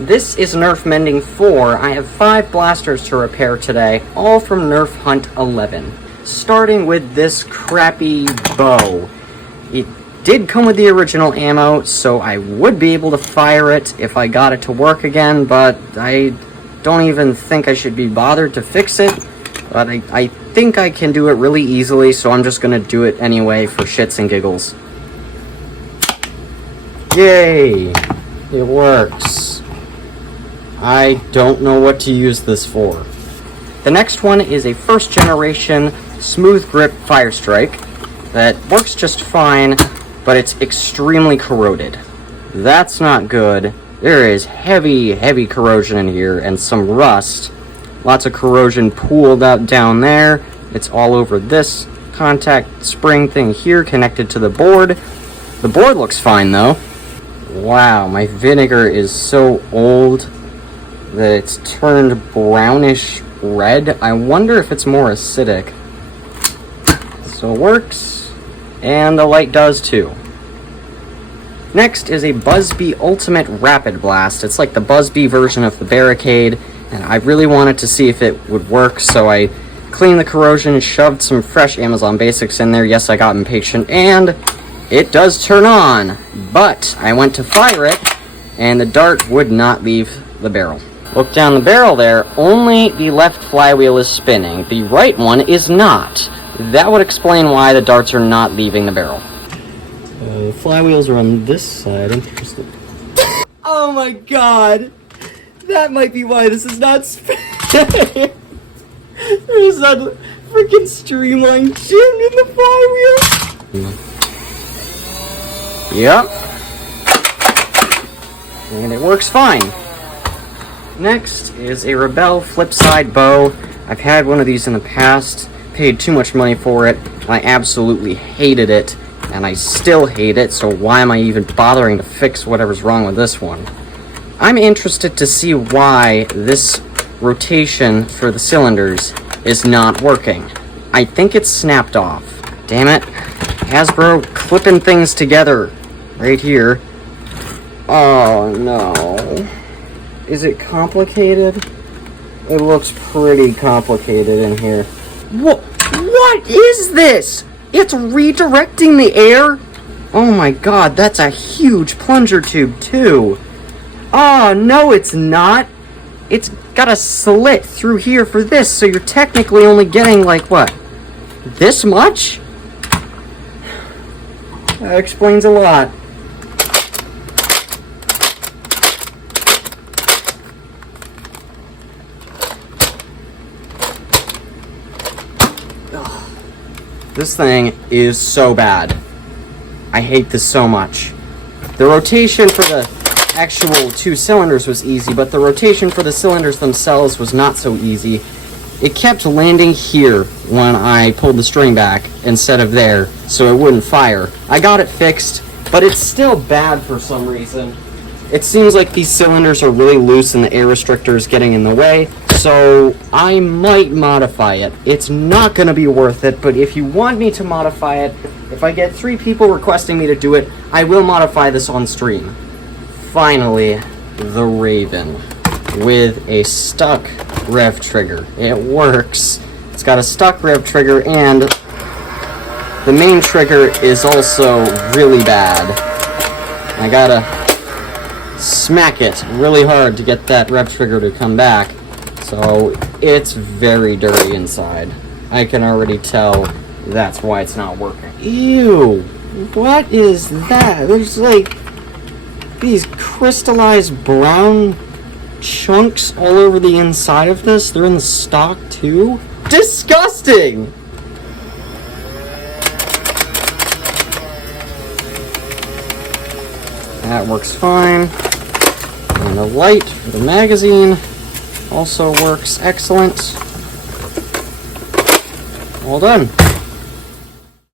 This is Nerf Mending 4. I have 5 blasters to repair today, all from Nerf Hunt 11. Starting with this crappy bow. It did come with the original ammo, so I would be able to fire it if I got it to work again, but I don't even think I should be bothered to fix it. But I think I can do it really easily, so I'm just gonna do it anyway for shits and giggles. Yay! It works. I don't know what to use this for. The next one is a first generation smooth grip fire strike that works just fine, but it's extremely corroded. That's not good. There is heavy corrosion in here and some rust. Lots of corrosion pooled out down there. It's all over this contact spring thing here connected to the board. The board looks fine though. Wow, my vinegar is so old that it's turned brownish red. I wonder if it's more acidic. So it works, and the light does too. Next is a Buzzbee Ultimate Rapid Blast. It's like the Buzzbee version of the barricade, and I really wanted to see if it would work, so I cleaned the corrosion, shoved some fresh Amazon Basics in there. Yes, I got impatient, and it does turn on, but I went to fire it, and the dart would not leave the barrel. Look down the barrel there, only the left flywheel is spinning. The right one is not. That would explain why the darts are not leaving the barrel. The flywheels are on this side. Interesting. Oh my god! That might be why this is not spinning. There's that freaking streamlined chin in the flywheel. Yep. And it works fine. Next is a Rebel flipside bow. I've had one of these in the past, paid too much money for it. I absolutely hated it, and I still hate it, so why am I even bothering to fix whatever's wrong with this one? I'm interested to see why this rotation for the cylinders is not working. I think it's snapped off. Damn it. Hasbro clipping things together right here. Oh no. Is it complicated? It looks pretty complicated in here. What is this? It's redirecting the air? Oh my god, that's a huge plunger tube too. Oh, no it's not. It's got a slit through here for this, so you're technically only getting like, what? This much? That explains a lot. This thing is so bad. I hate this so much. The rotation for the actual 2 cylinders was easy, but the rotation for the cylinders themselves was not so easy. It kept landing here when I pulled the string back instead of there, so it wouldn't fire. I got it fixed, but it's still bad for some reason. It seems like these cylinders are really loose and the air restrictor is getting in the way, so I might modify it. It's not going to be worth it, but if you want me to modify it, if I get 3 people requesting me to do it, I will modify this on stream. Finally, the Raven with a stuck rev trigger. It works. It's got a stuck rev trigger, and the main trigger is also really bad. I gotta smack it really hard to get that rev trigger to come back. So it's very dirty inside. I can already tell that's why it's not working. Ew! What is that? There's like these crystallized brown chunks all over the inside of this. They're in the stock too. Disgusting! That works fine. And the light for the magazine also works excellent. All done.